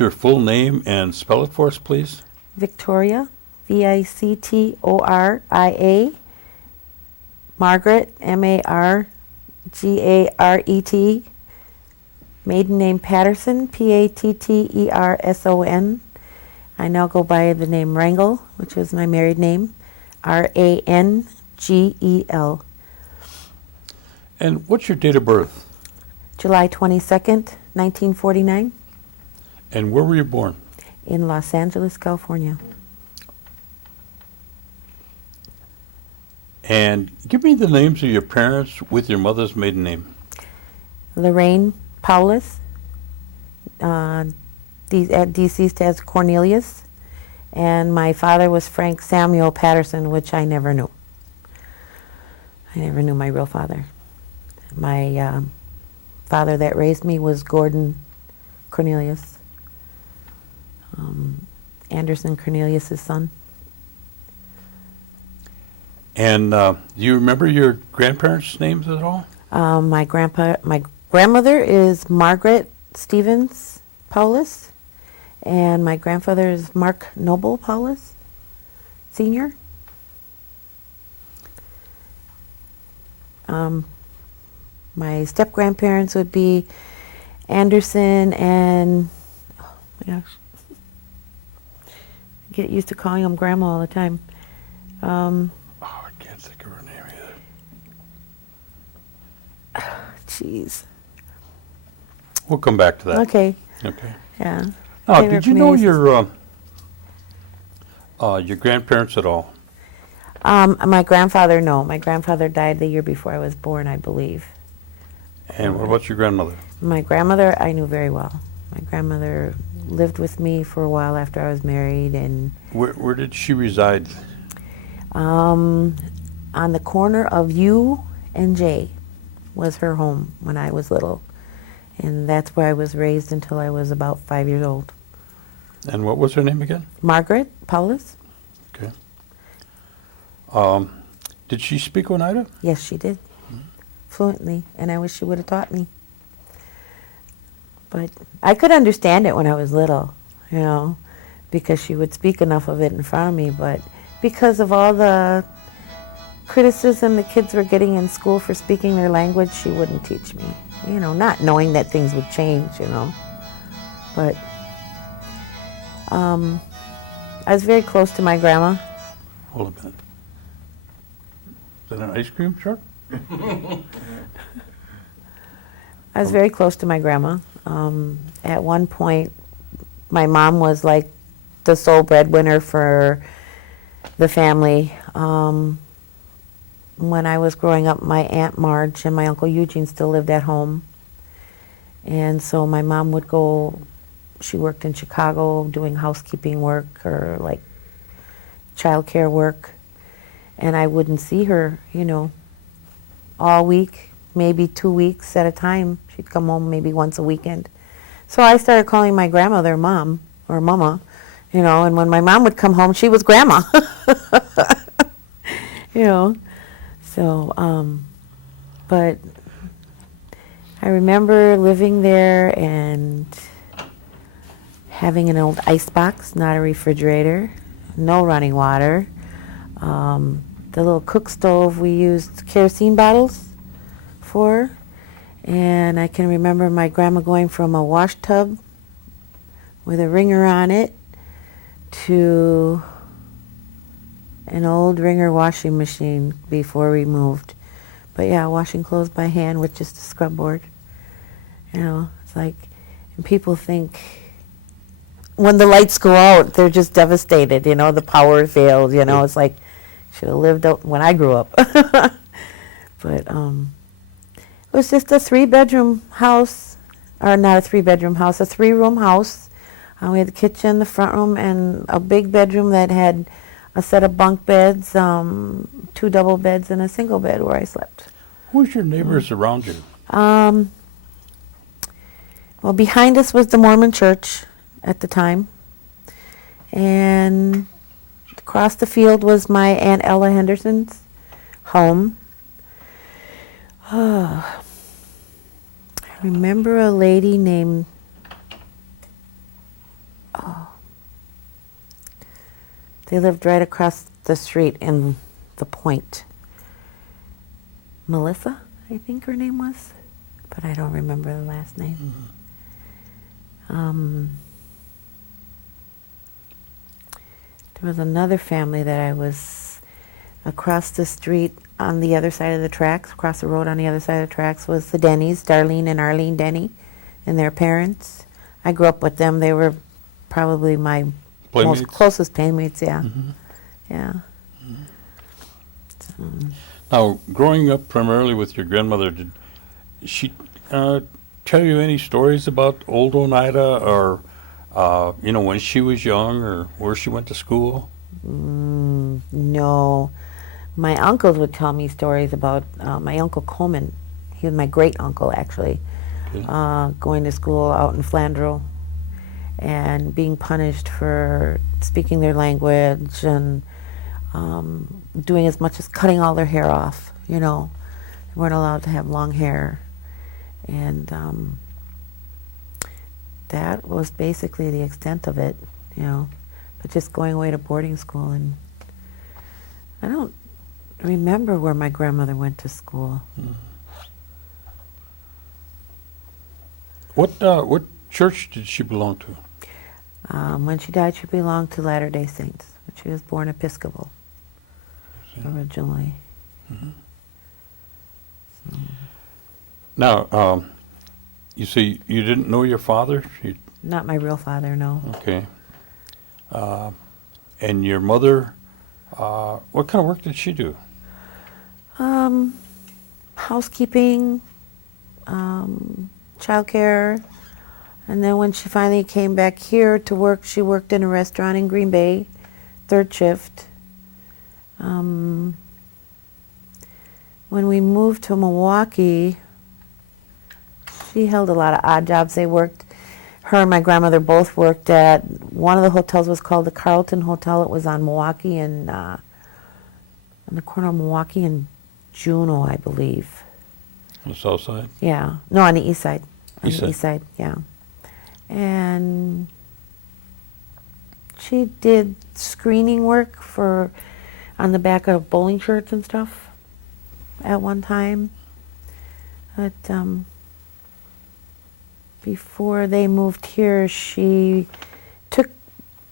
your full name and spell it for us, please? Victoria, Victoria. Margaret, Margaret. Maiden name Patterson, Patterson. I now go by the name Rangel, which was my married name, Rangel. And what's your date of birth? July 22nd, 1949, And where were you born? in Los Angeles, California. And give me the names of your parents with your mother's maiden name. Lorraine Paulus, deceased as Cornelius, and my father was Frank Samuel Patterson, which I never knew. I never knew my real father. My father that raised me was Gordon Cornelius, Anderson Cornelius' son. And do you remember your grandparents' names at all? My grandmother is Margaret Stevens Paulus, and my grandfather is Mark Noble Paulus, Sr. My step-grandparents would be Anderson and, oh my gosh, I get used to calling them Grandma all the time. Oh, I can't think of her name either. Jeez. We'll come back to that. Okay, Okay. yeah. Now, They did were you know familiar. your grandparents at all? My grandfather, no. My grandfather died the year before I was born, I believe. And what about your grandmother? My grandmother, I knew very well. My grandmother lived with me for a while after I was married, and Where did she reside? on the corner of U and J was her home when I was little. And that's where I was raised until I was about 5 years old. And what was her name again? Margaret Paulus? Okay. Did she speak Oneida? Yes, she did. Fluently, and I wish she would have taught me. But I could understand it when I was little, because she would speak enough of it in front of me, but because of all the criticism the kids were getting in school for speaking their language, she wouldn't teach me, not knowing that things would change, But I was very close to my grandma. Hold a minute. Is that an ice cream truck? I was very close to my grandma. At one point, my mom was like the sole breadwinner for the family. When I was growing up, my Aunt Marge and my Uncle Eugene still lived at home. And so my mom would go, she worked in Chicago doing housekeeping work or like childcare work. And I wouldn't see her, all week, maybe 2 weeks at a time. She'd come home maybe once a weekend. So I started calling my grandmother Mom or Mama, and when my mom would come home, she was Grandma. So, but I remember living there and having an old ice box, not a refrigerator, no running water. The little cook stove we used kerosene bottles for, and I can remember my grandma going from a wash tub with a wringer on it to an old wringer washing machine before we moved. But yeah, washing clothes by hand with just a scrub board. It's like, and people think when the lights go out, they're just devastated, the power failed, it's like, should have lived out when I grew up. But it was just a 3-bedroom house, or not a 3-bedroom house, a 3-room house. We had the kitchen, the front room, and a big bedroom that had a set of bunk beds, 2 double beds, and a single bed where I slept. Who's your neighbors around you? Well, behind us was the Mormon church at the time, and across the field was my Aunt Ella Henderson's home. I remember a lady named They lived right across the street in the Point. Melissa, I think her name was, but I don't remember the last name. There was another family that I was across the street on the other side of the tracks, across the road on the other side of the tracks was the Denny's, Darlene and Arlene Denny, and their parents. I grew up with them. They were probably my Playmates? most closest playmates, yeah. Yeah. So, Now, growing up primarily with your grandmother, did she tell you any stories about old Oneida, or when she was young, or where she went to school? no. My uncles would tell me stories about my Uncle Coleman. He was my great uncle, actually, Okay. going to school out in Flandreau and being punished for speaking their language and doing as much as cutting all their hair off, They weren't allowed to have long hair. And that was basically the extent of it, But just going away to boarding school, and I don't remember where my grandmother went to school. What church did she belong to? When she died, she belonged to Latter-day Saints. She was born Episcopal originally. Now, you say you didn't know your father? Not my real father, no. Okay. And your mother, what kind of work did she do? Housekeeping, childcare, and then when she finally came back here to work, she worked in a restaurant in Green Bay, third shift. When we moved to Milwaukee, she held a lot of odd jobs. Her and my grandmother both worked at, one of the hotels was called the Carlton Hotel. It was on Milwaukee and, on the corner of Milwaukee and Juneau, I believe. On the south side? Yeah. No, on the east side. East side. East side, yeah. And she did screening work on the back of bowling shirts and stuff at one time. But before they moved here, she took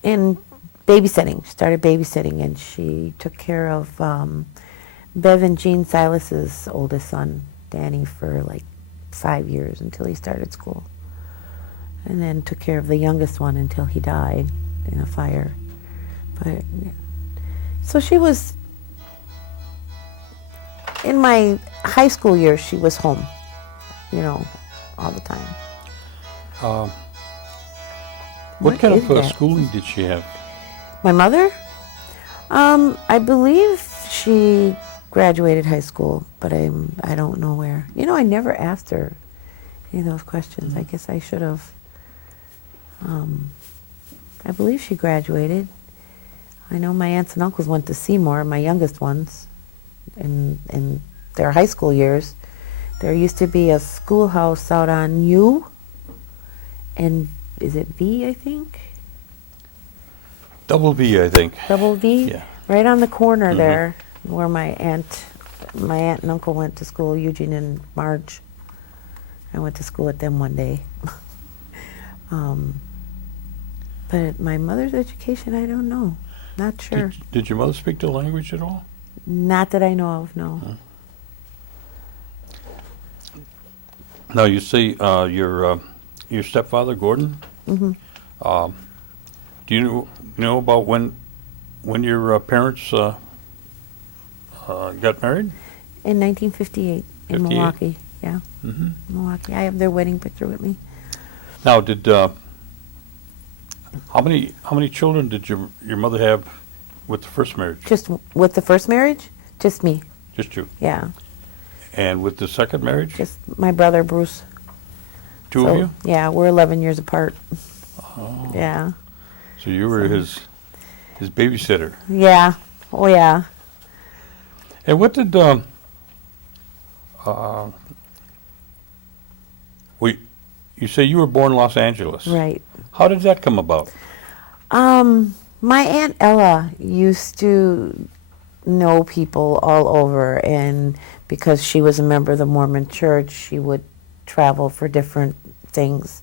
in babysitting. She started babysitting, and she took care of Bev and Jean Silas's oldest son, Danny, for like 5 years until he started school. And then took care of the youngest one until he died in a fire. But so she was, in my high school years, she was home, all the time. What kind is of that? schooling did she have? My mother? I believe she graduated high school, but I don't know where. I never asked her any of those questions. I guess I should have. I believe she graduated. I know my aunts and uncles went to Seymour, my youngest ones, in their high school years. There used to be a schoolhouse out on U, and is it V, I think? Double V, I think. Double V? Yeah. Right on the corner there, where my aunt and uncle went to school, Eugene and Marge. I went to school with them one day. But my mother's education, I don't know. Not sure. Did your mother speak the language at all? Not that I know of, no. Now, you say your stepfather, Gordon? Mm-hmm. Do you know about when your parents got married? In 1958, 58? in Milwaukee, yeah. Mm-hmm. Milwaukee. I have their wedding picture with me. Now, how many children did your mother have with the first marriage? Just with the first marriage? Just me, Just you. yeah. And with the second marriage? Just my brother, Bruce. Two So, of you? Yeah, we're 11 years apart. Oh. Yeah. So you were his babysitter. Yeah. Oh, yeah. And what did you say you were born in Los Angeles? Right. How did that come about? My Aunt Ella used to know people all over, and because she was a member of the Mormon Church, she would travel for different things.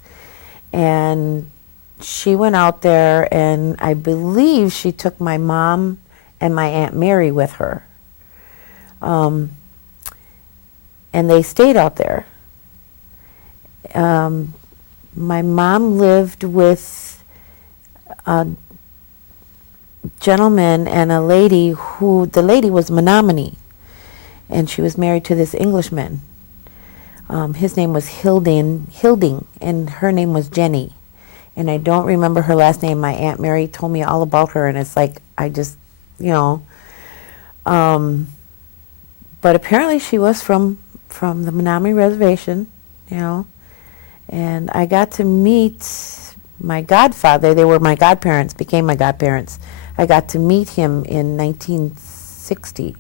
And she went out there, and I believe she took my mom and my Aunt Mary with her. And they stayed out there. My mom lived with a gentleman and a lady who, the lady was Menominee, and she was married to this Englishman. His name was Hilding, and her name was Jenny. And I don't remember her last name. My Aunt Mary told me all about her, and it's like, I just, you know. But apparently she was from the Menominee Reservation, you know. And I got to meet my godfather. They were my godparents, became my godparents. I got to meet him in 1960.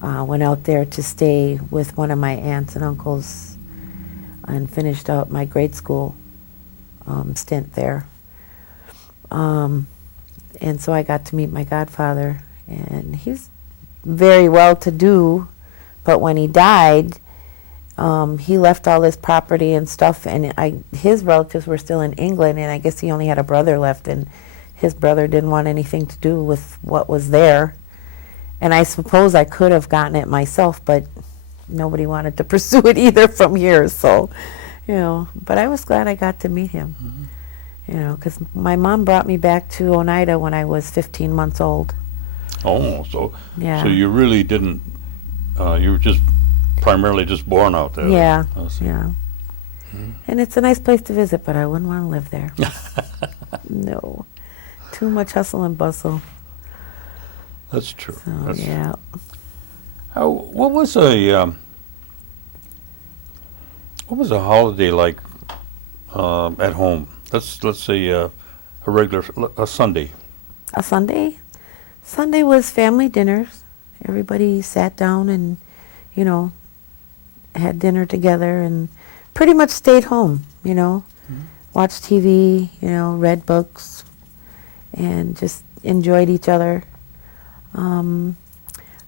Went out there to stay with one of my aunts and uncles and finished out my grade school stint there. And so I got to meet my godfather, and he's very well-to-do, but when he died, he left all his property and stuff, and his relatives were still in England, and I guess he only had a brother left, and his brother didn't want anything to do with what was there. And I suppose I could have gotten it myself, but nobody wanted to pursue it either from here, so, you know. But I was glad I got to meet him, you know, because my mom brought me back to Oneida when I was 15 months old. Oh, so Yeah. so you really didn't, you were just primarily just born out there. Yeah, I see. yeah. And it's a nice place to visit, but I wouldn't want to live there. No. Too much hustle and bustle. That's true. So, That's yeah. What was a holiday like at home? Let's say a Sunday. A Sunday? Sunday was family dinners. Everybody sat down and, you know, had dinner together and pretty much stayed home, you know. Watched TV, you know, read books, and just enjoyed each other.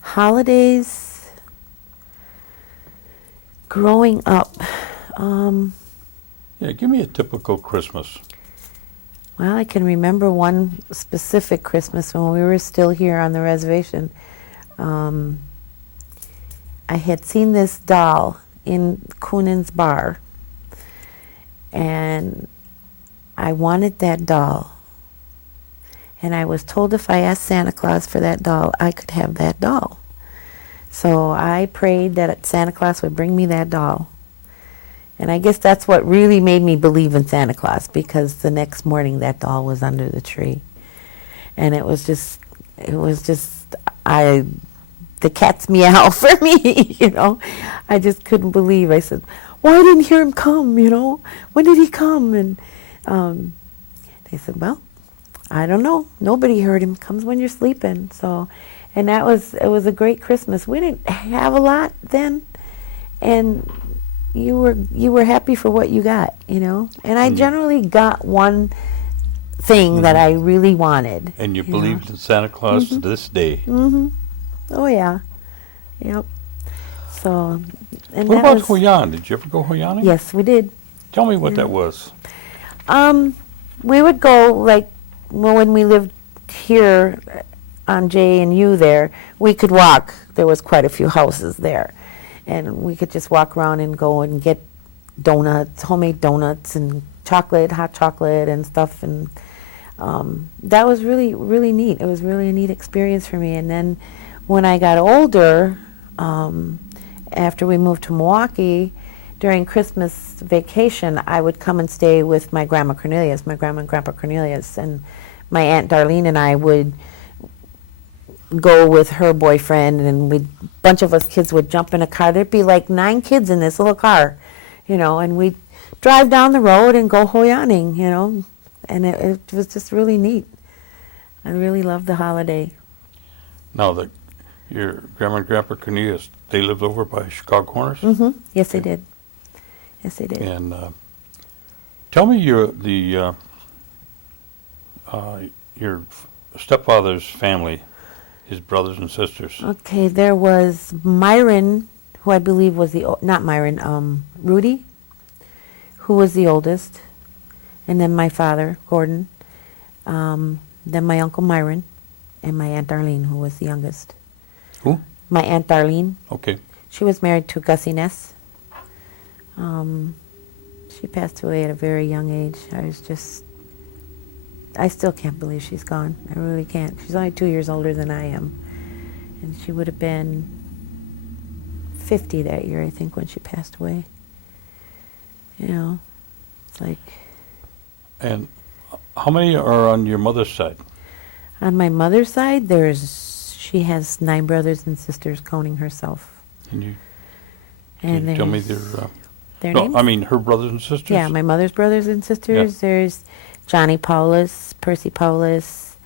Holidays, growing up, Yeah, give me a typical Christmas. well, I can remember one specific Christmas when we were still here on the reservation. I had seen this doll in Coonan's bar, and I wanted that doll. And I was told if I asked Santa Claus for that doll, I could have that doll. So I prayed that Santa Claus would bring me that doll. And I guess that's what really made me believe in Santa Claus, because the next morning that doll was under the tree. And it was just, the cat's meow for me, you know. I just couldn't believe. I said, well, I didn't hear him come, you know. When did he come? And they said, well, I don't know. Nobody heard him. Comes when you're sleeping. So, and it was a great Christmas. We didn't have a lot then, and you were happy for what you got, you know. And I generally got one thing that I really wanted. And you know? believed in Santa Claus to this day. Oh yeah, yep. So, and What that about was, Hoyan? Did you ever go Hoyaning? yes, we did. Tell me what that was. We would go, like, well, when we lived here on J and U there, we could walk. There was quite a few houses there. And we could just walk around and go and get donuts, homemade donuts and chocolate, hot chocolate and stuff. And that was really, really neat. It was really a neat experience for me. And then when I got older, after we moved to Milwaukee, during Christmas vacation, I would come and stay with my grandma Cornelius, my grandma and grandpa Cornelius, and my Aunt Darlene and I would go with her boyfriend, and a bunch of us kids would jump in a car. There'd be like 9 kids in this little car, you know, and we'd drive down the road and go Hoyaning, you know, and it was just really neat. I really loved the holiday. Now, your grandma and grandpa Cornelius, they lived over by Chicago Corners? Mm-hmm. Yes, they did. Yes, they did. And tell me your your stepfather's family, his brothers and sisters. Okay, there was Myron, who I believe was not Myron, Rudy, who was the oldest, and then my father, Gordon, then my Uncle Myron, and my Aunt Darlene, who was the youngest. Who? My Aunt Darlene. Okay. She was married to Gussie Ness. She passed away at a very young age. I still can't believe she's gone. I really can't. She's only 2 years older than I am. And she would have been 50 that year, I think, when she passed away. You know, it's like... And how many are on your mother's side? On my mother's side, she has 9 brothers and sisters, counting herself. Can And you tell me their no, names? I mean her brothers and sisters? Yeah, my mother's brothers and sisters. Yeah. There's Johnny Paulus, Percy Paulus,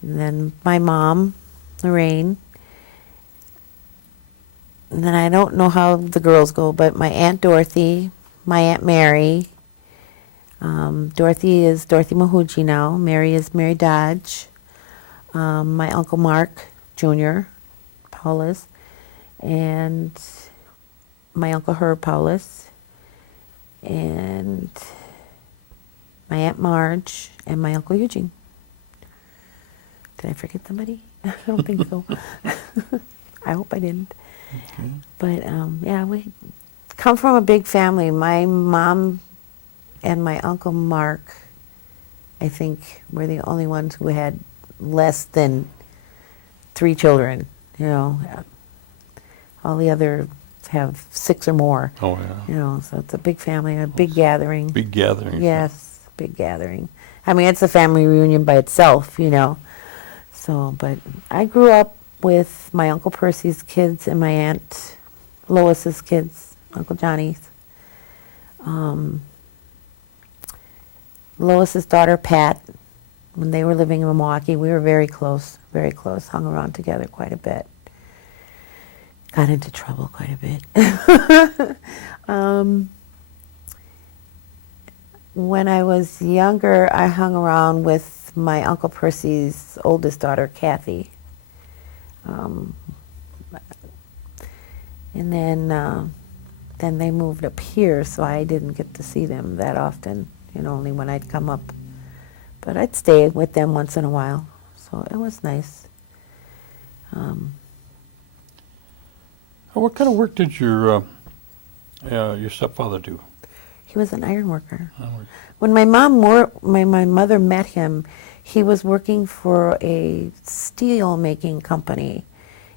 and then my mom, Lorraine. And then I don't know how the girls go, but my Aunt Dorothy, my Aunt Mary. Dorothy is Dorothy Mahuji now. Mary is Mary Dodge. My Uncle Mark Jr. Paulus. And my Uncle Herb Paulus. And my Aunt Marge and my Uncle Eugene. Did I forget somebody? I don't think so. I hope I didn't. Okay. But yeah, we come from a big family. My mom and my Uncle Mark, I think, were the only ones who had less than 3 children. You know, all the others have 6 or more. Oh, yeah. You know, so it's a big family, a big gathering. Big gathering. Yes, big gathering. I mean, it's a family reunion by itself, you know. So, but I grew up with my Uncle Percy's kids and my Aunt Lois's kids, Uncle Johnny's. Lois's daughter, Pat, when they were living in Milwaukee, we were very close, hung around together quite a bit. Got into trouble quite a bit. When I was younger, I hung around with my Uncle Percy's oldest daughter, Kathy. And then they moved up here, so I didn't get to see them that often, you know, only when I'd come up. But I'd stay with them once in a while, so it was nice. What kind of work did your stepfather do? He was an iron worker. When my mother met him, he was working for a steel making company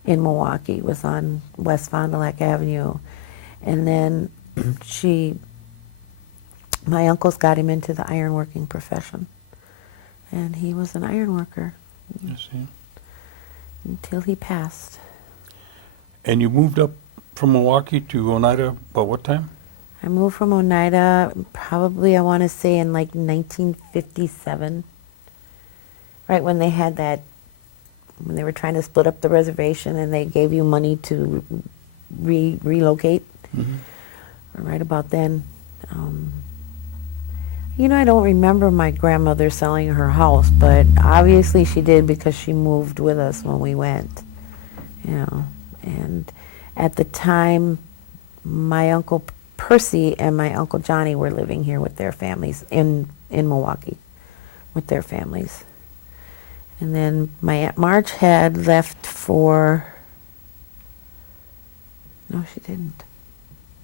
in Milwaukee. It was on West Fond du Lac Avenue. And then my uncles got him into the ironworking profession. And he was an iron worker I see. until he passed. And you moved up from Milwaukee to Oneida about what time? I moved from Oneida probably, I want to say, in like 1957. Right when they had that, when they were trying to split up the reservation and they gave you money to relocate. Mm-hmm. Right about then. You know, I don't remember my grandmother selling her house, but obviously she did because she moved with us when we went. You know, and at the time, my Uncle Percy and my Uncle Johnny were living here with their families in Milwaukee with their families. And then my Aunt Marge had left for... No, she didn't.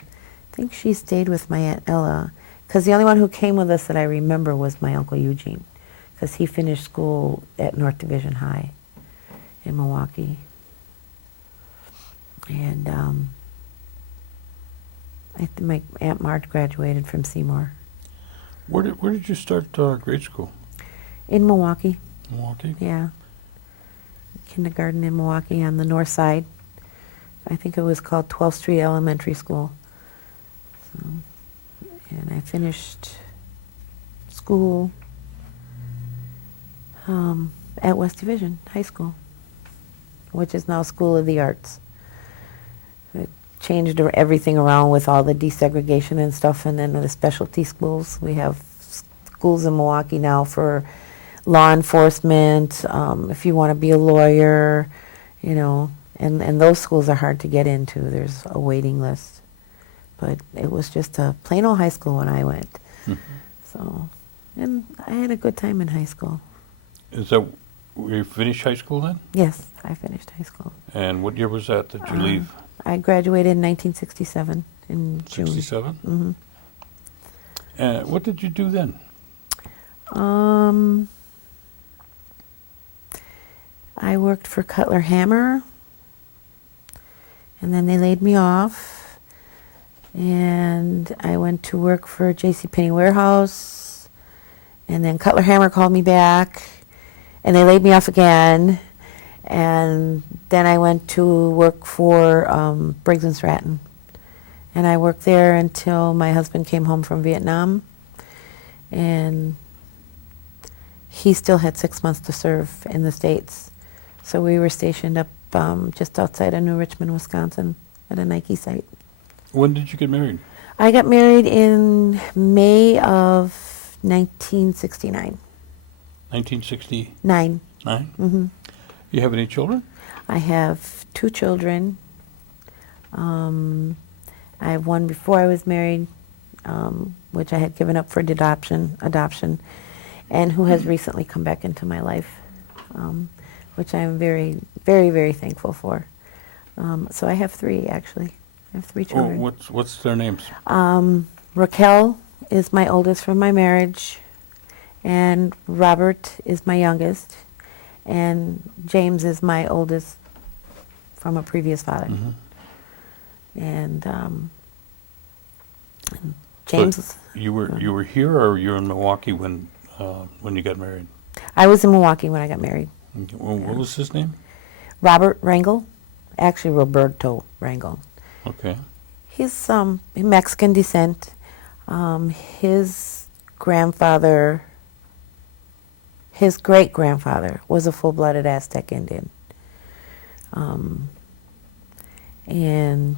I think she stayed with my Aunt Ella, because the only one who came with us that I remember was my Uncle Eugene, because he finished school at North Division High in Milwaukee. And I think my Aunt Marge graduated from Seymour. Where did you start grade school? In Milwaukee. Milwaukee? Yeah. Kindergarten in Milwaukee on the north side. I think it was called 12th Street Elementary School. So, and I finished school at West Division High School, which is now School of the Arts. It changed everything around with all the desegregation and stuff, and then the specialty schools. We have schools in Milwaukee now for law enforcement, if you want to be a lawyer, you know, and those schools are hard to get into. There's a waiting list. But it was just a plain old high school when I went. Mhm. So, and I had a good time in high school. Is that where you finished high school then? Yes, I finished high school. And what year was that you leave? I graduated in 1967 in June. 67? Hmm. What did you do then? I worked for Cutler Hammer, and then they laid me off, and I went to work for JCPenney Warehouse, and then Cutler Hammer called me back, and they laid me off again, and then I went to work for Briggs & Stratton, and I worked there until my husband came home from Vietnam, and he still had 6 months to serve in the States. So we were stationed up just outside of New Richmond, Wisconsin, at a Nike site. When did you get married? I got married in May of 1969. 1969? Mm-hmm. You have any children? I have 2 children. I have one before I was married, which I had given up for adoption, and who has recently come back into my life, which I am very, very, very thankful for. So I have 3, actually. I have 3 children. What's their names? Raquel is my oldest from my marriage, and Robert is my youngest, and James is my oldest from a previous father. Mhm. And James. So you were here, or you were in Milwaukee when you got married? I was in Milwaukee when I got married. Okay. Well, what was his name? Robert Rangel, actually Roberto Rangel. Okay. He's Mexican descent. His grandfather, his great grandfather, was a full-blooded Aztec Indian, and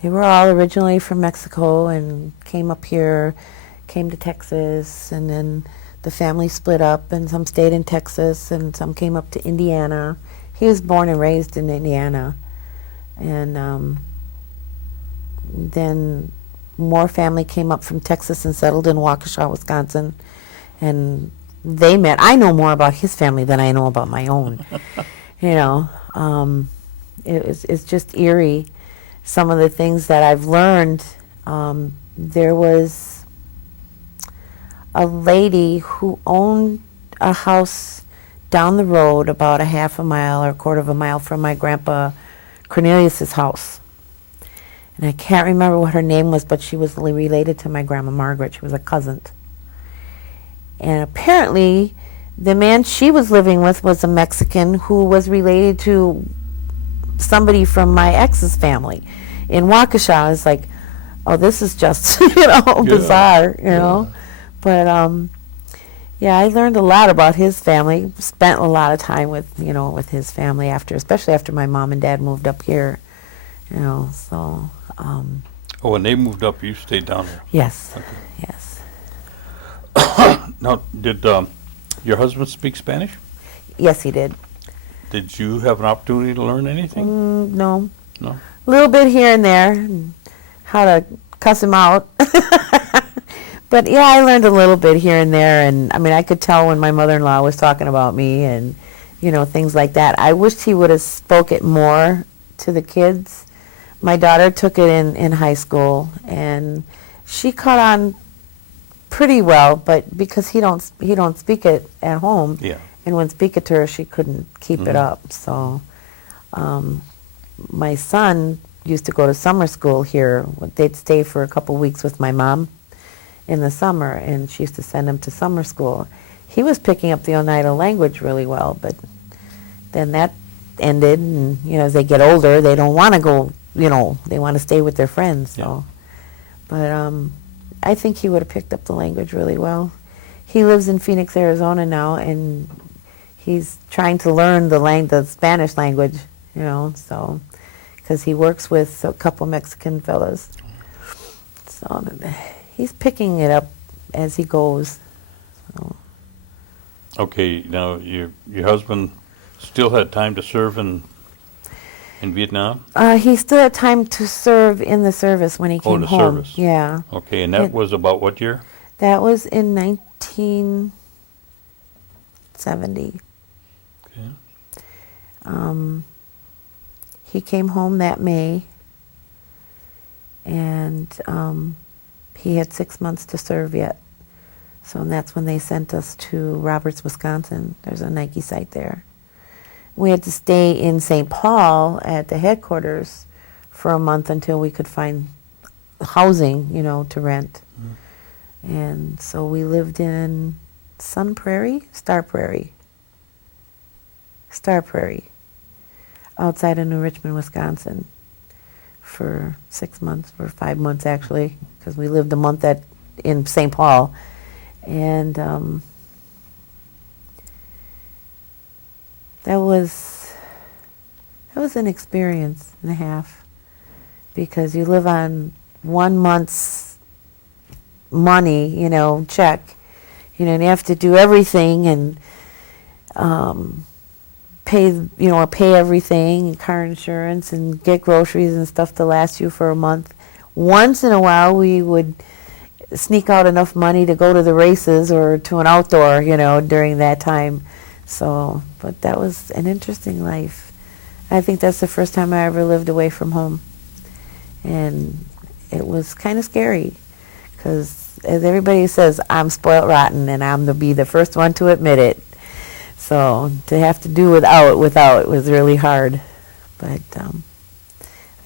they were all originally from Mexico and came up here, came to Texas, and then the family split up, and some stayed in Texas, and some came up to Indiana. He was born and raised in Indiana, and then more family came up from Texas and settled in Waukesha, Wisconsin, and they met. I know more about his family than I know about my own. You know, it's just eerie. Some of the things that I've learned. There was a lady who owned a house down the road about a half a mile or a quarter of a mile from my grandpa Cornelius's house. And I can't remember what her name was, but she was related to my grandma Margaret. She was a cousin. And apparently, the man she was living with was a Mexican who was related to somebody from my ex's family. In Waukesha, I was like, oh, this is just, bizarre, you know. But, yeah, I learned a lot about his family. Spent a lot of time with his family especially after my mom and dad moved up here, so. When they moved up, you stayed down there? Yes, Okay. yes. Now, did your husband speak Spanish? Yes, he did. Did you have an opportunity to learn anything? No. No? A little bit here and there, and how to cuss him out. But yeah, I learned a little bit here and there, and I mean, I could tell when my mother-in-law was talking about me and, things like that. I wished he would have spoke it more to the kids. My daughter took it in high school, and she caught on pretty well, but because he don't speak it at home, Yeah. and when speak it to her, she couldn't keep it up. So my son used to go to summer school here. They'd stay for a couple weeks with my mom in the summer, and she used to send him to summer school. He was picking up the Oneida language really well, but then that ended, and as they get older, they don't want to go. They want to stay with their friends. So, but I think he would have picked up the language really well. He lives in Phoenix, Arizona now, and he's trying to learn the Spanish language. So because he works with a couple Mexican fellas, so he's picking it up as he goes. So. Okay, now your husband still had time to serve in Vietnam? He still had time to serve in the service when he Oh, came the home. service. Yeah. Okay, and that It- was about what year? That was in 1970. Okay. He came home that May, and he had 6 months to serve yet. So that's when they sent us to Roberts, Wisconsin. There's a Nike site there. We had to stay in St. Paul at the headquarters for a month until we could find housing, to rent. And so we lived in Star Prairie, outside of New Richmond, Wisconsin, for 6 months, for 5 months actually, because we lived a month in St. Paul. And that was an experience and a half, because you live on 1 month's money, check, and you have to do everything and pay everything, and car insurance, and get groceries and stuff to last you for a month. Once in a while, we would sneak out enough money to go to the races or to an outdoor, during that time. So, but that was an interesting life. I think that's the first time I ever lived away from home. And it was kind of scary, because as everybody says, I'm spoiled rotten, and I'm to be the first one to admit it. So to have to do without was really hard. But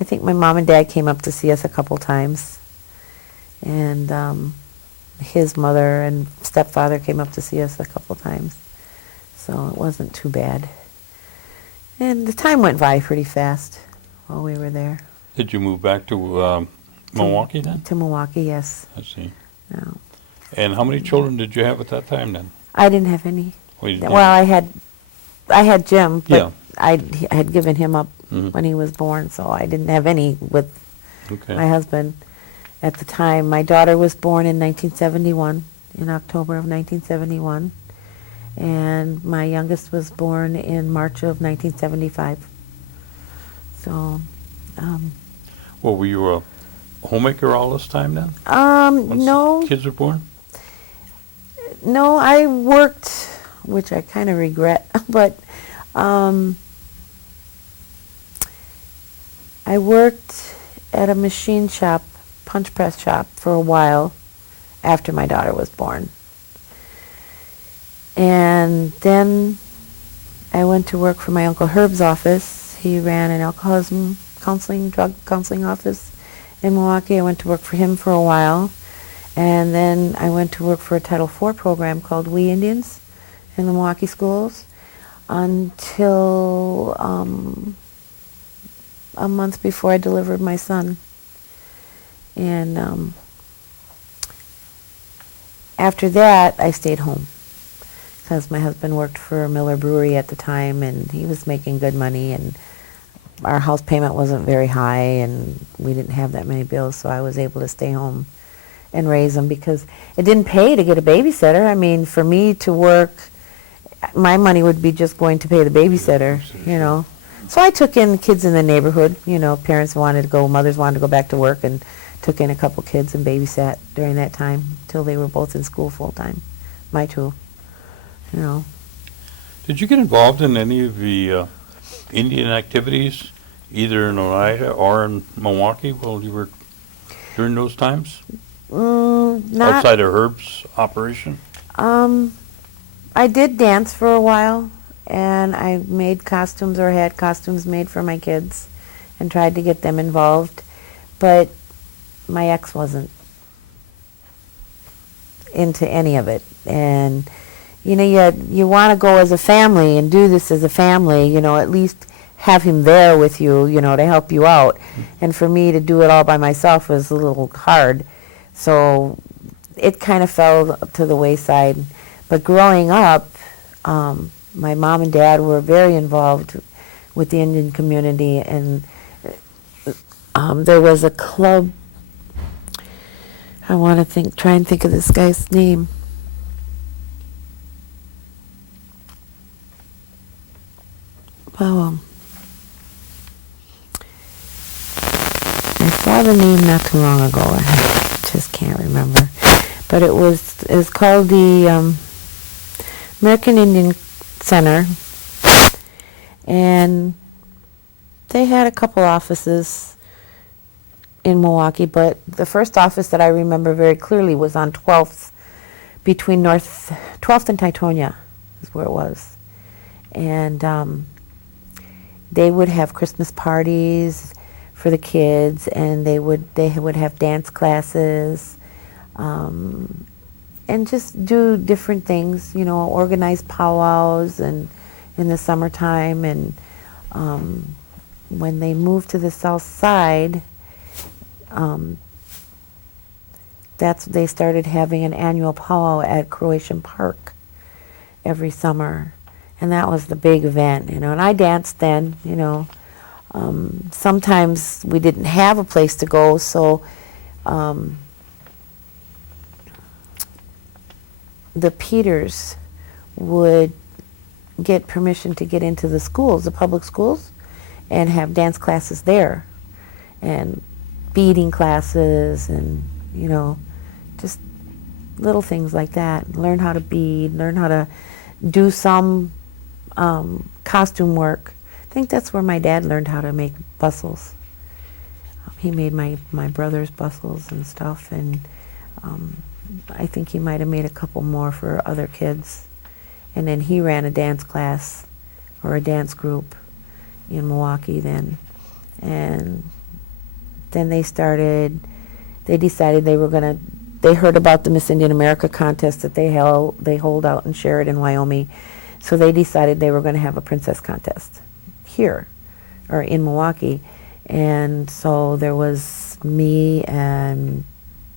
I think my mom and dad came up to see us a couple times. And his mother and stepfather came up to see us a couple times. So it wasn't too bad. And the time went by pretty fast while we were there. Did you move back to Milwaukee then? To Milwaukee, yes. I see. No. And how many children did you have at that time then? I didn't have any. Well, you Well, I had Jim, but Yeah. I had given him up Mhm. when he was born, so I didn't have any with Okay. my husband at the time. My daughter was born in 1971, in October of 1971, and my youngest was born in March of 1975. So, Well, were you a homemaker all this time then? Once no, kids were born? no, I worked, which I kind of regret, but I worked at a machine shop, punch press shop, for a while after my daughter was born. And then I went to work for my Uncle Herb's office. He ran an alcoholism counseling, drug counseling office in Milwaukee. I went to work for him for a while. And then I went to work for a Title IV program called We Indians in the Milwaukee schools until a month before I delivered my son. And after that, I stayed home because my husband worked for Miller Brewery at the time, and he was making good money, and our house payment wasn't very high, and we didn't have that many bills, so I was able to stay home and raise them because it didn't pay to get a babysitter. I mean, for me to work, my money would be just going to pay the babysitter, So I took in kids in the neighborhood, parents wanted to go, mothers wanted to go back to work, and took in a couple kids and babysat during that time till they were both in school full time, my two, Did you get involved in any of the Indian activities, either in Oneida or in Milwaukee while you were during those times? Not. Outside of Herb's operation? I did dance for a while, and I made costumes or had costumes made for my kids and tried to get them involved, but my ex wasn't into any of it. And you want to go as a family and do this as a family, at least have him there with you, to help you out. And for me to do it all by myself was a little hard. So it kind of fell to the wayside. But growing up, my mom and dad were very involved with the Indian community, and there was a club. I want to try and think of this guy's name. powwow. I saw the name not too long ago. I just can't remember. But it was called the American Indian Center, and they had a couple offices in Milwaukee, but the first office that I remember very clearly was on 12th, between 12th and Titonia is where it was. And they would have Christmas parties for the kids, and they would have dance classes, and just do different things, organize powwows and in the summertime. And when they moved to the south side, they started having an annual powwow at Croatian Park every summer, and that was the big event, and I danced then. Sometimes we didn't have a place to go, so the Peters would get permission to get into the schools, the public schools, and have dance classes there, and beading classes, and just little things like that. Learn how to bead, learn how to do some costume work. I think that's where my dad learned how to make bustles. He made my brother's bustles and stuff, and I think he might have made a couple more for other kids. And then he ran a dance class or a dance group in Milwaukee then. And then they decided they heard about the Miss Indian America contest that they hold out in Sheridan, Wyoming. So they decided they were going to have a princess contest here, or in Milwaukee. And so there was me and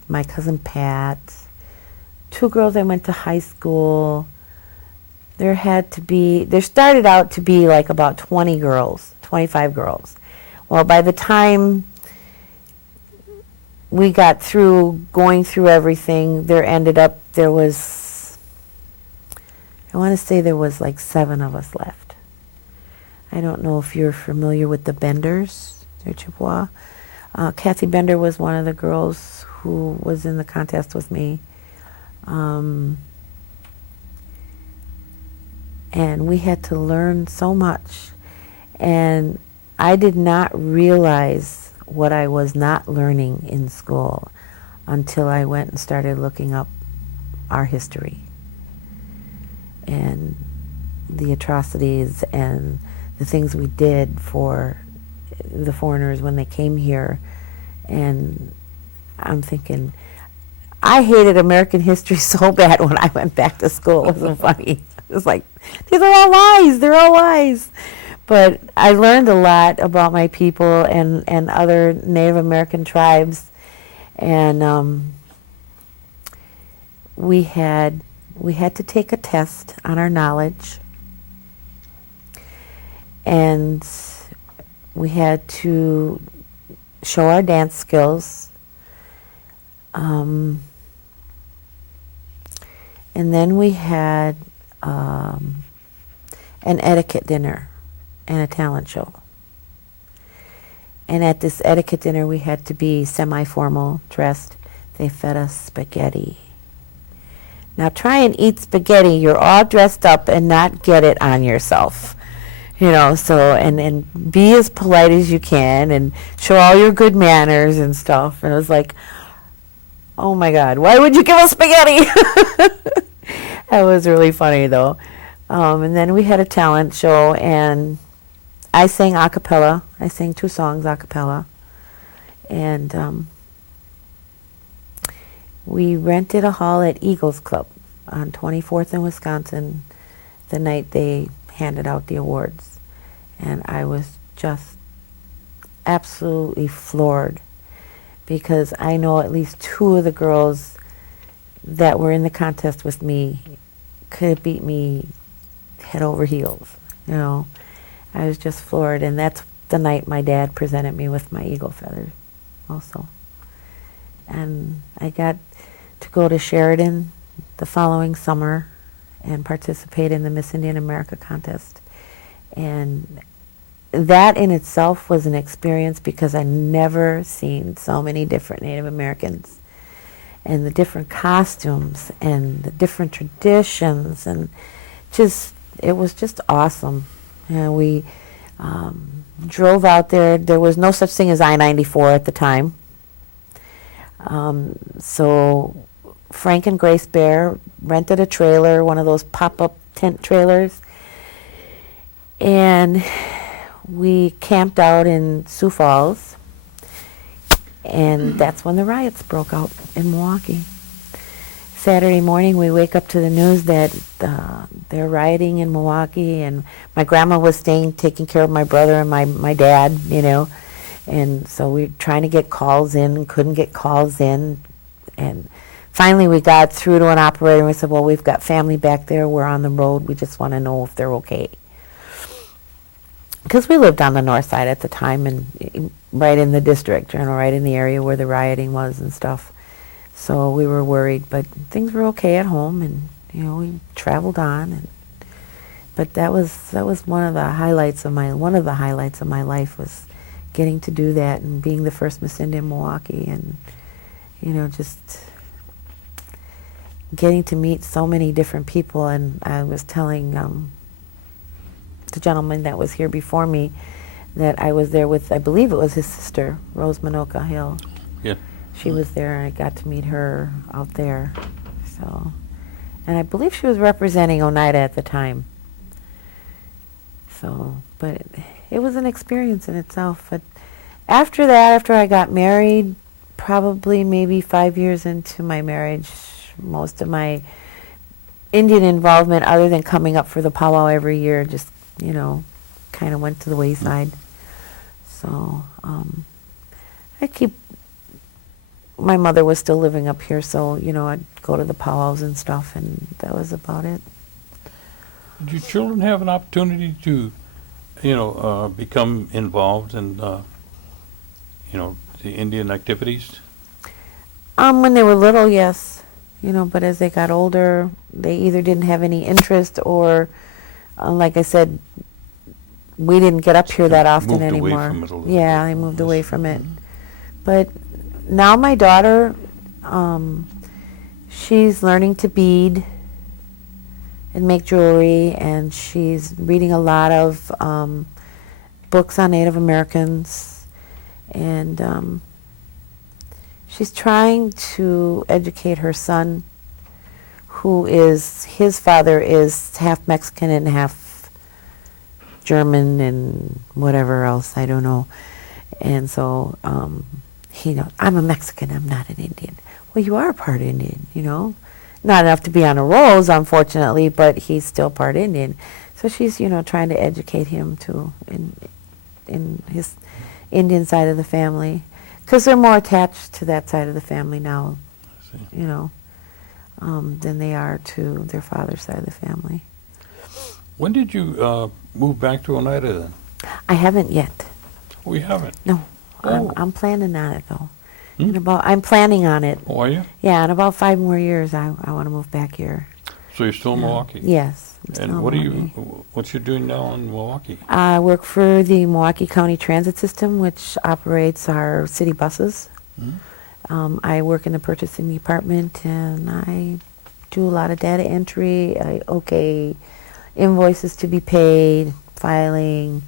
my cousin Pat, two girls I went to high school. There started out to be like about 20 girls, 25 girls. Well, by the time we got through going through everything, there was, I want to say there was like 7 of us left. I don't know if you're familiar with the Benders, they're Chippewa. Kathy Bender was one of the girls who was in the contest with me. And we had to learn so much. And I did not realize what I was not learning in school until I went and started looking up our history and the atrocities and the things we did for the foreigners when they came here. And I'm thinking, I hated American history so bad when I went back to school. It wasn't funny. It was like, these are all lies. They're all lies. But I learned a lot about my people and other Native American tribes. And we had to take a test on our knowledge. And we had to show our dance skills. And then we had an etiquette dinner and a talent show. And at this etiquette dinner, we had to be semi-formal, dressed. They fed us spaghetti. Now try and eat spaghetti. You're all dressed up and not get it on yourself. So, and be as polite as you can and show all your good manners and stuff. And it was like, oh my God, why would you give us spaghetti? That was really funny though. And then we had a talent show, and I sang a cappella. I sang 2 songs a cappella. And we rented a hall at Eagles Club on 24th in Wisconsin the night they handed out the awards. And I was just absolutely floored, because I know at least 2 of the girls that were in the contest with me could have beat me head over heels. I was just floored. And that's the night my dad presented me with my eagle feather also. And I got to go to Sheridan the following summer and participate in the Miss Indian America contest. And that in itself was an experience because I never seen so many different Native Americans and the different costumes and the different traditions, and it was just awesome. And we drove out there. There was no such thing as I-94 at the time. So Frank and Grace Bear rented a trailer, one of those pop-up tent trailers, and we camped out in Sioux Falls, and that's when the riots broke out in Milwaukee. Saturday morning, we wake up to the news that they're rioting in Milwaukee, and my grandma was staying, taking care of my brother and my dad, you know, and so we were trying to get calls in and couldn't get calls in, and finally we got through to an operator and we said, well, we've got family back there, we're on the road, we just want to know if they're okay. Because we lived on the north side at the time, and right in the district, you know, right in the area where the rioting was and stuff. So we were worried, but things were okay at home, and you know, we traveled on. And but that was one of the highlights of my life, was getting to do that and being the first Miss Indian Milwaukee, and you know, just getting to meet so many different people. And I was telling the gentleman that was here before me that I was there with, I believe it was his sister, Rose Minoka Hill. Yeah. She was there, and I got to meet her out there. So, and I believe she was representing Oneida at the time. So, but it was an experience in itself. But after that, after I got married, probably maybe 5 years into my marriage, most of my Indian involvement, other than coming up for the powwow every year, just, you know, kind of went to the wayside. So my mother was still living up here, so, you know, I'd go to the powwows and stuff, and that was about it. Did your children have an opportunity to, you know, become involved in, you know, the Indian activities? When they were little, yes, you know, but as they got older, they either didn't have any interest, or, like I said, we didn't get up here that often anymore. Moved away from it a little Yeah, bit. they moved away from it. But now my daughter, she's learning to bead and make jewelry, and she's reading a lot of books on Native Americans, and she's trying to educate her son, his father is half Mexican and half German and whatever else, I don't know. And so he knows, I'm a Mexican, I'm not an Indian. Well, you are part Indian, you know. Not enough to be on a rolls, unfortunately, but he's still part Indian. So she's, you know, trying to educate him too in his Indian side of the family, because they're more attached to that side of the family now, you know, than they are to their father's side of the family. When did you move back to Oneida then? I haven't yet. We haven't. No, Oh. I'm planning on it though. I'm planning on it. Oh, are you? Yeah, in about 5 more years, I want to move back here. So you're still in Milwaukee? Yes. I'm still And in Milwaukee. what you doing now in Milwaukee? I work for the Milwaukee County Transit System, which operates our city buses. I work in the purchasing department, and I do a lot of data entry. I invoices to be paid, filing.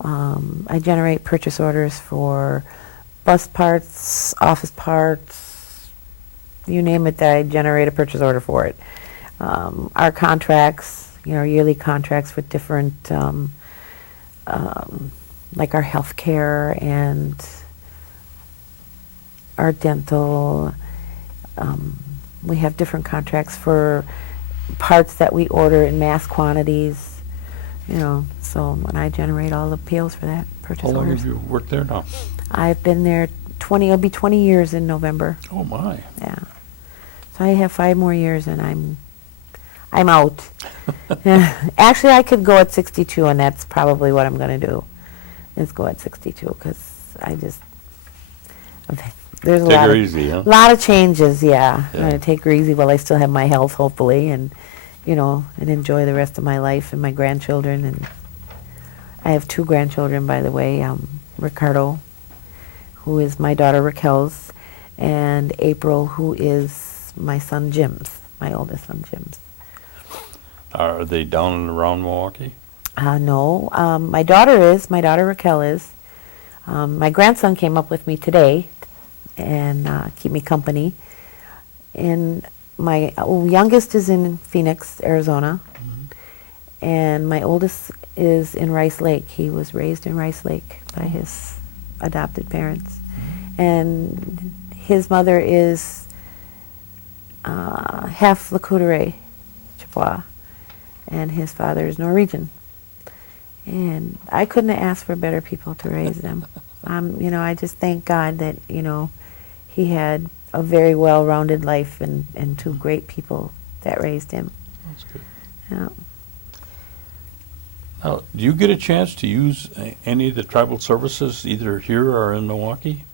I generate purchase orders for bus parts, office parts, you name it, I generate a purchase order for it. Our contracts, you know, yearly contracts with different, like our health care and our dental. We have different contracts for parts that we order in mass quantities, you know, so when I generate all the POs for that, purchase How long orders. have you worked there now? I've been there it'll be 20 years in November. Oh, my. Yeah. So I have 5 more years, and I'm out. Actually, I could go at 62, and that's probably what I'm going to do, is go at 62, because there's a Take lot her of, easy, huh? lot of changes, yeah. I'm Yeah. going to take her easy while I still have my health, hopefully, and, you know, and enjoy the rest of my life and my grandchildren. And I have 2 grandchildren, by the way, Ricardo, who is my daughter Raquel's, and April, who is my son Jim's, my oldest son Jim's. Are they down and around Milwaukee? No, my daughter Raquel is. My grandson came up with me today and keep me company. And my youngest is in Phoenix, Arizona, and my oldest is in Rice Lake. He was raised in Rice Lake by his adopted parents. And his mother is half Lakota Chippewa, and his father is Norwegian. And I couldn't have asked for better people to raise them. I just thank God that, he had a very well-rounded life and 2 great people that raised him. That's good. Yeah. Now, do you get a chance to use any of the tribal services either here or in Milwaukee?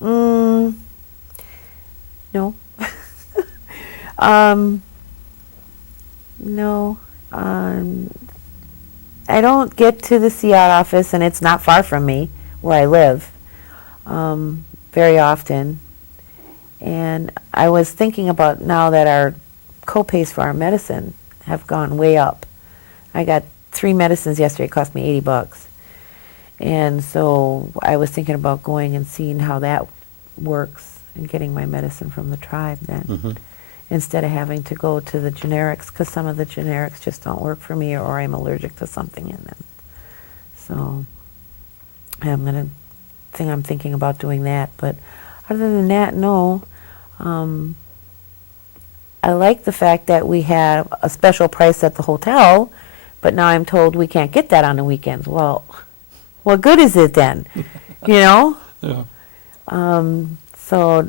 No. No. I don't get to the CIOT office, and it's not far from me, where I live, very often. And I was thinking about now that our co-pays for our medicine have gone way up. I got 3 medicines yesterday. It cost me $80. And so I was thinking about going and seeing how that works and getting my medicine from the tribe then, instead of having to go to the generics, because some of the generics just don't work for me, or I'm allergic to something in them. So I'm thinking about doing that. But other than that, no. I like the fact that we have a special price at the hotel, but now I'm told we can't get that on the weekends. Well, what good is it then? Yeah. So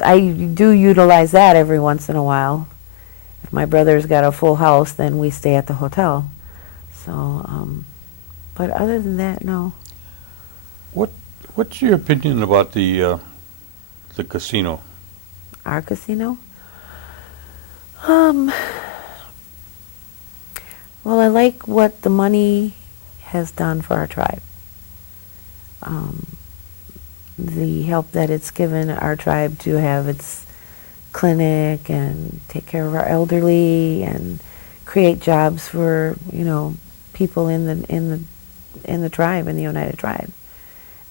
I do utilize that every once in a while. If my brother's got a full house, then we stay at the hotel. So, but other than that, no. What's your opinion about the casino? Our casino? Well, I like what the money has done for our tribe. The help that it's given our tribe to have its clinic and take care of our elderly and create jobs for people in the tribe, in the Oneida tribe.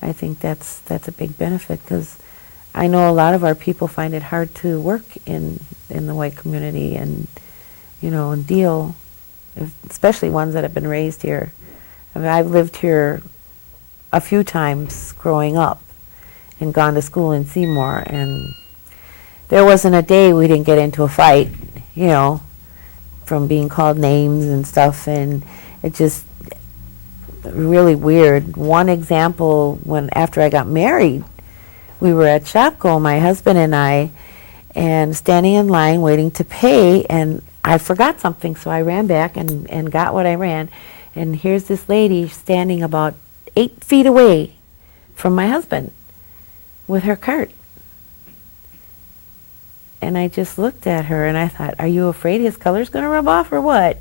I think that's a big benefit, because I know a lot of our people find it hard to work in the white community and and deal, especially ones that have been raised here. I mean, I've lived here a few times growing up and gone to school in Seymour, and there wasn't a day we didn't get into a fight, from being called names and stuff, and it just really weird. One example, after I got married, we were at Shopko, my husband and I, and standing in line waiting to pay, and I forgot something, so I ran back and got what I ran, and here's this lady standing about 8 feet away from my husband with her cart. And I just looked at her and I thought, are you afraid his color's going to rub off or what?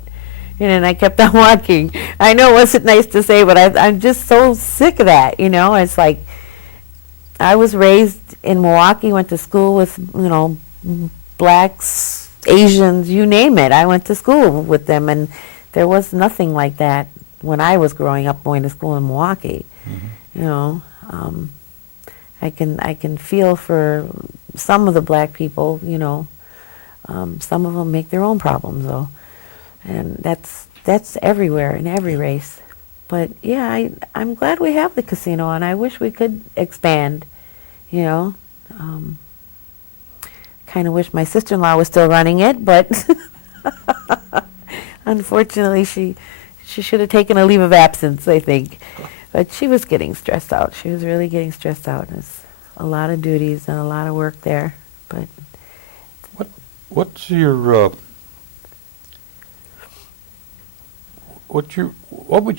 And then I kept on walking. I know it wasn't nice to say, but I'm just so sick of that, It's like, I was raised in Milwaukee, went to school with, blacks, Asians, you name it. I went to school with them, and there was nothing like that when I was growing up going to school in Milwaukee. I can feel for some of the black people, some of them make their own problems though, and that's everywhere in every race. But yeah, I'm glad we have the casino, and I wish we could expand. Kind of wish my sister-in-law was still running it, but unfortunately she should have taken a leave of absence, I think. But she was getting stressed out. She was really getting stressed out. There's a lot of duties and a lot of work there. But what would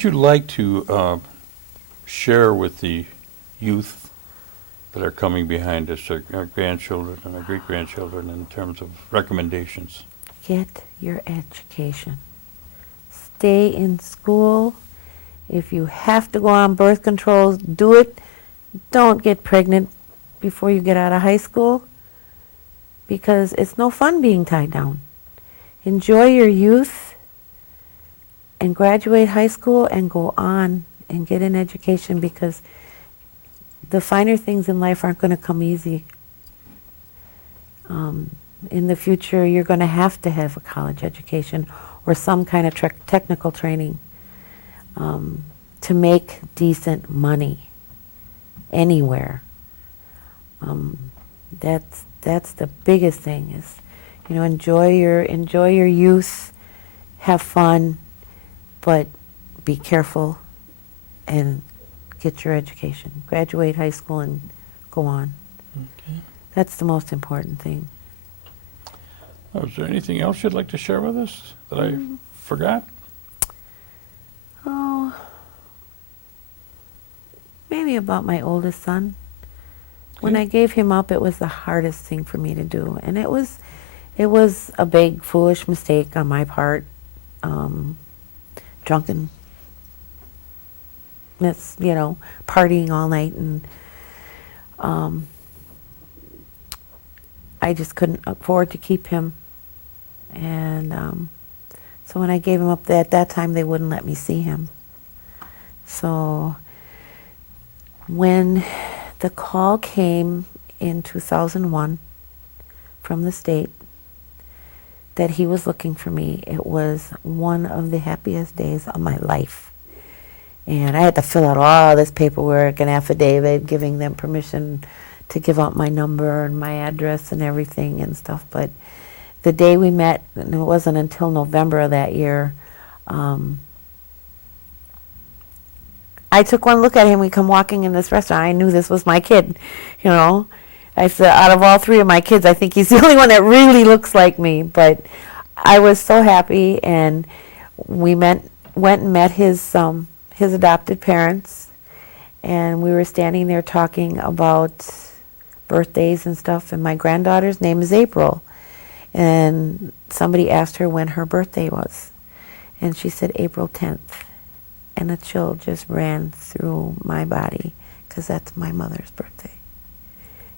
you like to share with the youth that are coming behind us, our grandchildren and our great-grandchildren, in terms of recommendations? Get your education. Stay in school If you have to go on birth control, do it. Don't get pregnant before you get out of high school, because it's no fun being tied down. Enjoy your youth and graduate high school and go on and get an education, because the finer things in life aren't going to come easy. In the future, you're going to have a college education or some kind of technical training to make decent money anywhere. That's the biggest thing, is, enjoy your youth, have fun, but be careful and get your education. Graduate high school and go on. Okay. That's the most important thing. Is there anything else you'd like to share with us that I forgot? Oh, maybe about my oldest son. When Okay. I gave him up, it was the hardest thing for me to do, and it was a big, foolish mistake on my part. Drunkenness, partying all night, and I just couldn't afford to keep him. And so when I gave him up at that time, they wouldn't let me see him. So when the call came in 2001 from the state that he was looking for me, it was one of the happiest days of my life. And I had to fill out all this paperwork and affidavit giving them permission to give out my number and my address and everything and stuff. But the day we met, and it wasn't until November of that year, I took one look at him. We come walking in this restaurant. I knew this was my kid, I said, out of all three of my kids, I think he's the only one that really looks like me. But I was so happy, and we went and met his adopted parents, and we were standing there talking about birthdays and stuff, and my granddaughter's name is April, and somebody asked her when her birthday was, and she said April 10th, and a chill just ran through my body, because that's my mother's birthday.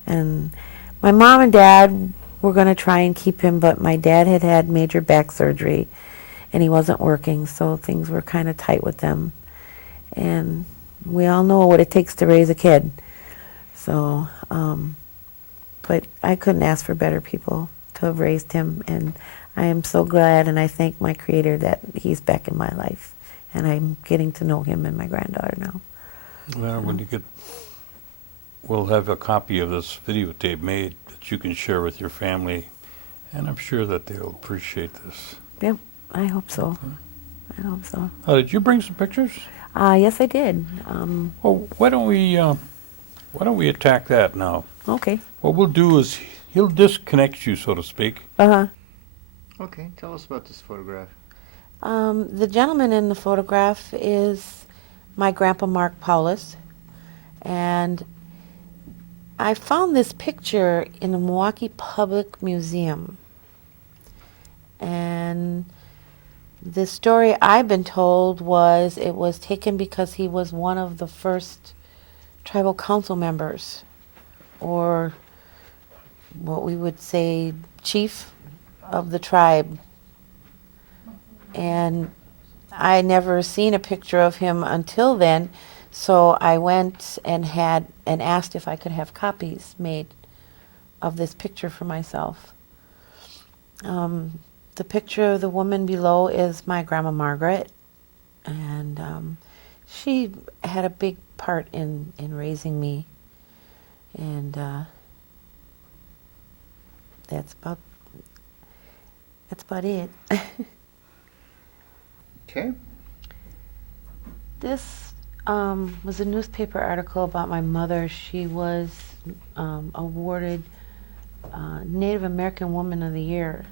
And my mom and dad were going to try and keep him, but my dad had had major back surgery, and he wasn't working, so things were kind of tight with them. And we all know what it takes to raise a kid. So, but I couldn't ask for better people to have raised him, and I am so glad, and I thank my Creator that he's back in my life, and I'm getting to know him and my granddaughter now. Well, when you get, we'll have a copy of this videotape made that you can share with your family, and I'm sure that they'll appreciate this. Yep, I hope so. I hope so. Did you bring some pictures? Yes, I did. Well, why don't we attack that now? Okay. What we'll do is he'll disconnect you, so to speak. Okay, tell us about this photograph. The gentleman in the photograph is my grandpa Mark Paulus, and I found this picture in the Milwaukee Public Museum, and the story I've been told was it was taken because he was one of the first tribal council members, or what we would say chief of the tribe. And I never seen a picture of him until then, so I went and asked if I could have copies made of this picture for myself. The picture of the woman below is my grandma Margaret, and she had a big part in raising me, and that's about it. Okay. This was a newspaper article about my mother. She was awarded Native American Woman of the Year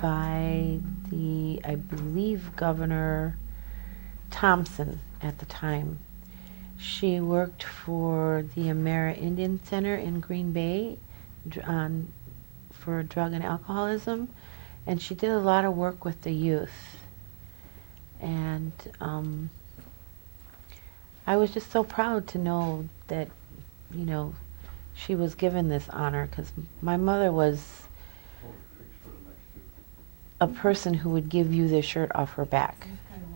by I believe, Governor Thompson at the time. She worked for the Amerindian Center in Green Bay for drug and alcoholism, and she did a lot of work with the youth. And I was just so proud to know that, you know, she was given this honor, because my mother was a person who would give you the shirt off her back.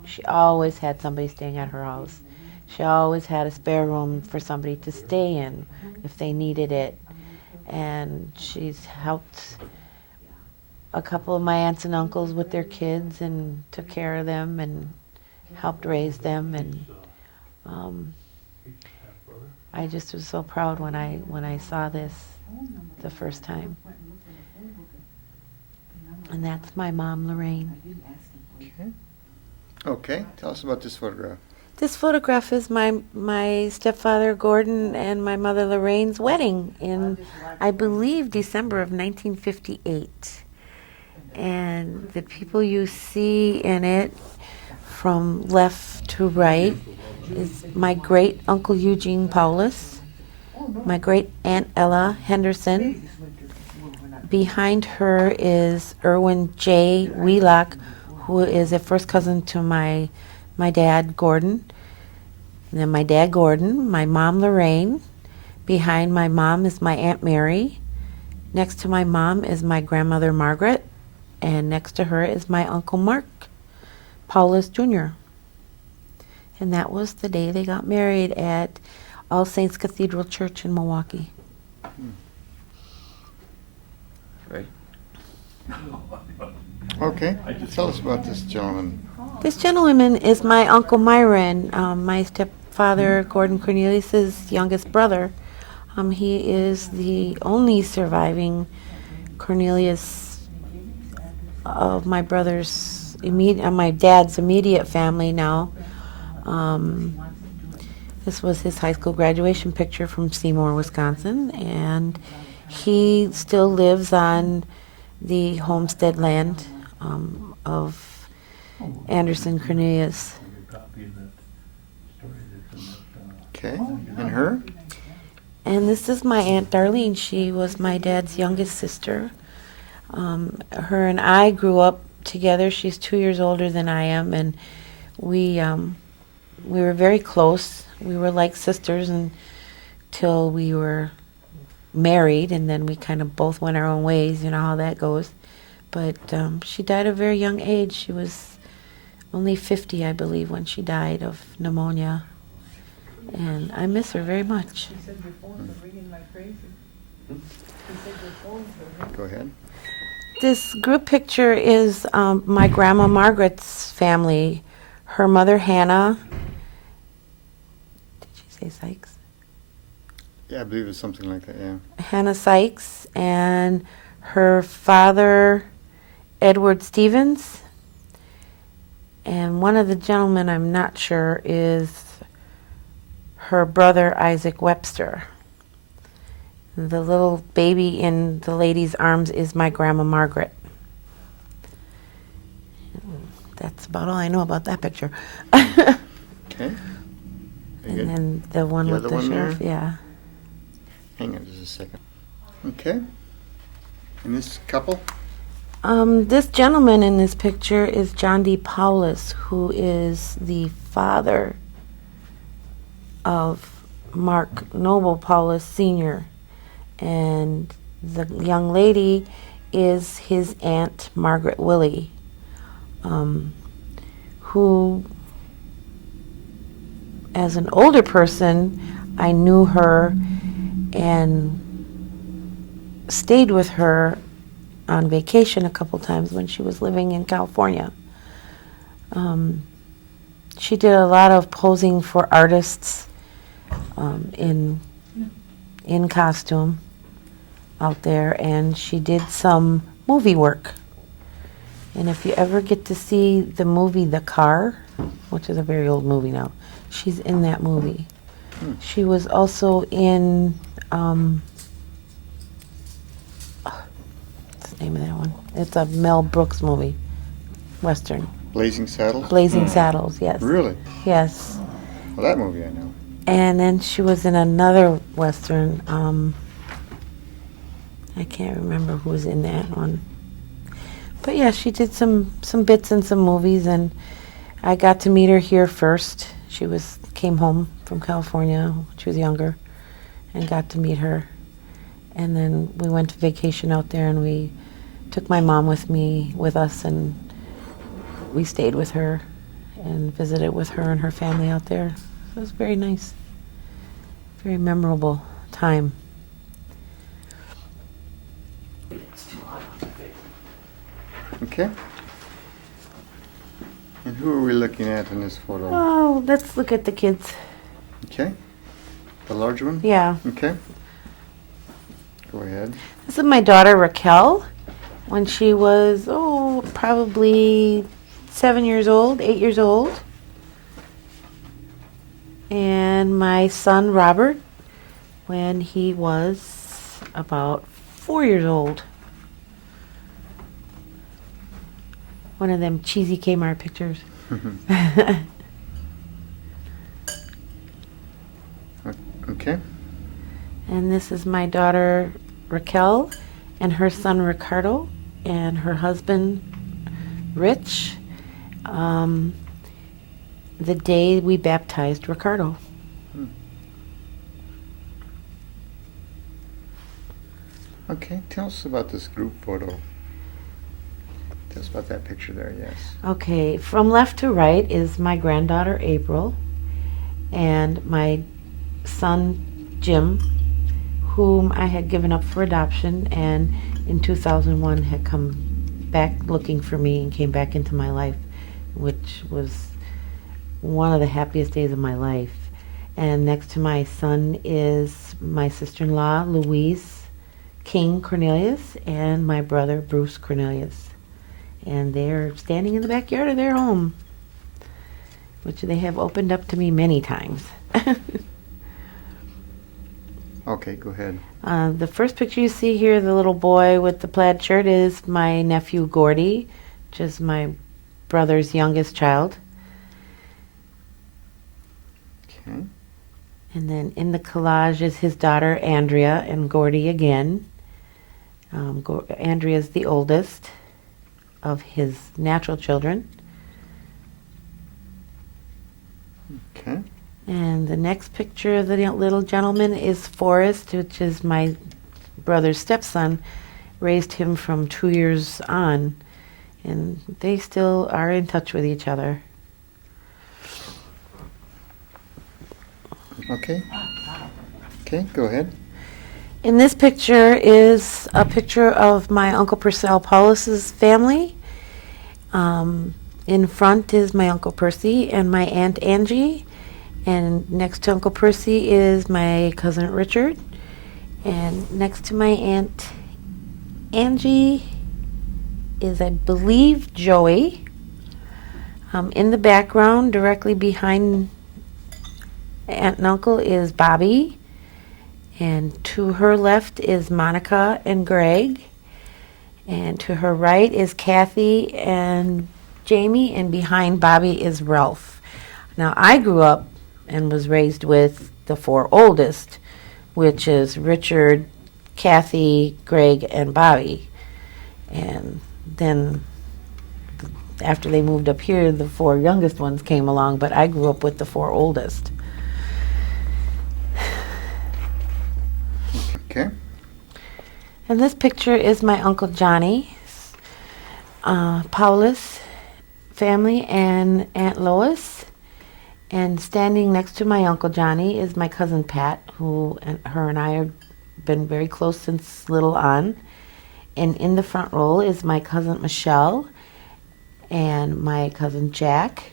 She always had somebody staying at her house. She always had a spare room for somebody to stay in if they needed it. And she's helped a couple of my aunts and uncles with their kids and took care of them and helped raise them. And I just was so proud when I saw this the first time. And that's my mom, Lorraine. Okay. Okay. Tell us about this photograph. This photograph is my stepfather, Gordon, and my mother, Lorraine's wedding in, I believe, December of 1958. And the people you see in it from left to right is my great Uncle Eugene Paulus, my great Aunt Ella Henderson. Behind her is Irwin J. Wheelock, who is a first cousin to my dad, Gordon. And then my dad, Gordon, my mom, Lorraine. Behind my mom is my Aunt Mary. Next to my mom is my grandmother, Margaret. And next to her is my Uncle Mark Paulus Jr. And that was the day they got married at All Saints Cathedral Church in Milwaukee. Right. Okay. Tell us about this gentleman. This gentleman is my Uncle Myron, my stepfather, Gordon Cornelius's youngest brother. He is the only surviving Cornelius of my brother's my dad's immediate family now. This was his high school graduation picture from Seymour, Wisconsin, and he still lives on the homestead land of Anderson Cornelius. Okay. And her? And this is my Aunt Darlene. She was my dad's youngest sister. Her and I grew up together. She's 2 years older than I am, and we were very close. We were like sisters until we were married, and then we kind of both went our own ways. You know how that goes. But she died at a very young age. She was only 50, I believe, when she died of pneumonia. And I miss her very much. Go ahead. This group picture is my grandma Margaret's family. Her mother, Hannah. Did she say Sykes? Yeah, I believe it's something like that, yeah. Hannah Sykes, and her father, Edward Stevens. And one of the gentlemen, I'm not sure, is her brother, Isaac Webster. The little baby in the lady's arms is my grandma Margaret. That's about all I know about that picture. Okay. And then the one with the sheriff, yeah. Hang on just a second. Okay. And this couple? This gentleman in this picture is John D. Paulus, who is the father of Mark Noble Paulus Sr. And the young lady is his aunt, Margaret Willie, who, as an older person, I knew her and stayed with her on vacation a couple times when she was living in California. She did a lot of posing for artists in costume out there, and she did some movie work. And if you ever get to see the movie The Car, which is a very old movie now, she's in that movie. She was also in what's the name of that one? It's a Mel Brooks movie, Western. Blazing Saddles? Blazing Saddles, yes. Really? Yes. Well, that movie I know. And then she was in another Western. I can't remember who was in that one. But yeah, she did some bits in some movies, and I got to meet her here first. She came home from California. She was younger, and got to meet her. And then we went to vacation out there, and we took my mom with us, and we stayed with her and visited with her and her family out there. It was very nice, very memorable time. Okay. And who are we looking at in this photo? Oh, let's look at the kids. Okay. The large one? Yeah. Okay. Go ahead. This is my daughter Raquel when she was, probably 7 years old, 8 years old. And my son Robert when he was about 4 years old. One of them cheesy Kmart pictures. Okay. And this is my daughter Raquel and her son Ricardo and her husband Rich. The day we baptized Ricardo. Okay, tell us about this group photo. Tell us about that picture there, yes. Okay, from left to right is my granddaughter April and my son Jim, whom I had given up for adoption and in 2001 had come back looking for me and came back into my life, which was one of the happiest days of my life. And next to my son is my sister-in-law Louise King Cornelius and my brother Bruce Cornelius. And they're standing in the backyard of their home, which they have opened up to me many times. Okay, go ahead. The first picture you see here, the little boy with the plaid shirt, is my nephew Gordy, which is my brother's youngest child. Okay. And then in the collage is his daughter Andrea and Gordy again. Andrea is the oldest of his natural children. Okay. And the next picture of the little gentleman is Forrest, which is my brother's stepson. Raised him from 2 years on, and they still are in touch with each other. Okay. Okay, go ahead. In this picture is a picture of my Uncle Purcell Paulus's family. In front is my Uncle Percy and my Aunt Angie. And next to Uncle Percy is my cousin Richard. And next to my Aunt Angie is, I believe, Joey. In the background, directly behind Aunt and Uncle, is Bobby. And to her left is Monica and Greg. And to her right is Kathy and Jamie. And behind Bobby is Ralph. Now, I grew up and was raised with the four oldest, which is Richard, Kathy, Greg, and Bobby. And then after they moved up here, the four youngest ones came along, but I grew up with the four oldest. Okay. And this picture is my Uncle Johnny, Paulus family, and Aunt Lois. And standing next to my Uncle Johnny is my cousin Pat, who her and I have been very close since little on. And in the front row is my cousin Michelle and my cousin Jack,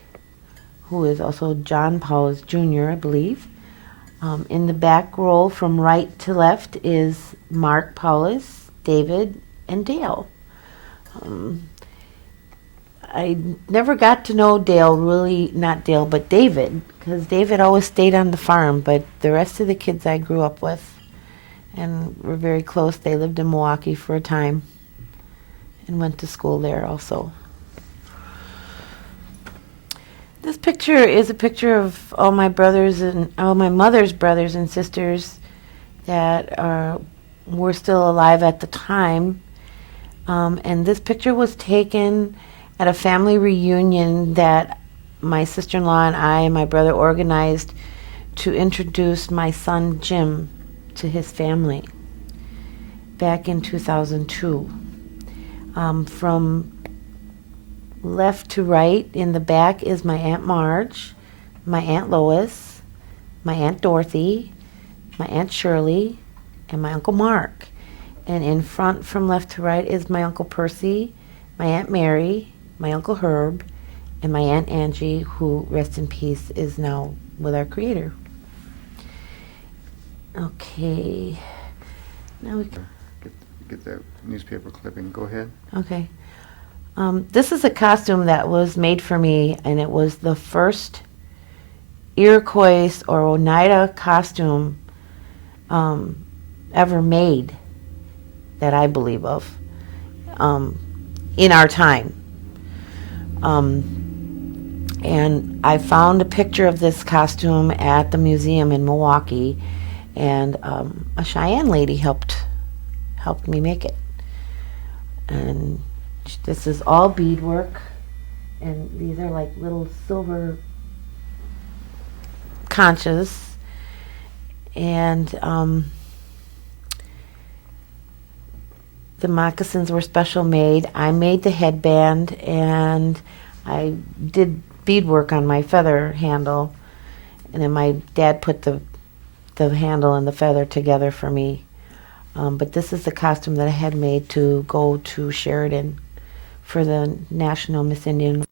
who is also John Paulus Jr., I believe. In the back row from right to left is Mark Paulus, David, and Dale. I never got to know Dale, really, not Dale, but David, because David always stayed on the farm, but the rest of the kids I grew up with and were very close. They lived in Milwaukee for a time and went to school there also. This picture is a picture of all my brothers and all my mother's brothers and sisters that were still alive at the time. And this picture was taken at a family reunion that my sister-in-law and I and my brother organized to introduce my son Jim to his family back in 2002. From left to right in the back is my Aunt Marge, my Aunt Lois, my Aunt Dorothy, my Aunt Shirley, and my Uncle Mark. And in front from left to right is my Uncle Percy, my Aunt Mary, my Uncle Herb, and my Aunt Angie, who, rest in peace, is now with our Creator. Okay. Now we Get the newspaper clipping. Go ahead. Okay. This is a costume that was made for me, and it was the first Iroquois or Oneida costume ever made that I believe of in our time. And I found a picture of this costume at the museum in Milwaukee, and a Cheyenne lady helped me make it. And this is all beadwork, and these are like little silver conches, and the moccasins were special made. I made the headband, and I did beadwork on my feather handle, and then my dad put the handle and the feather together for me. But this is the costume that I had made to go to Sheridan for the National Miss Indian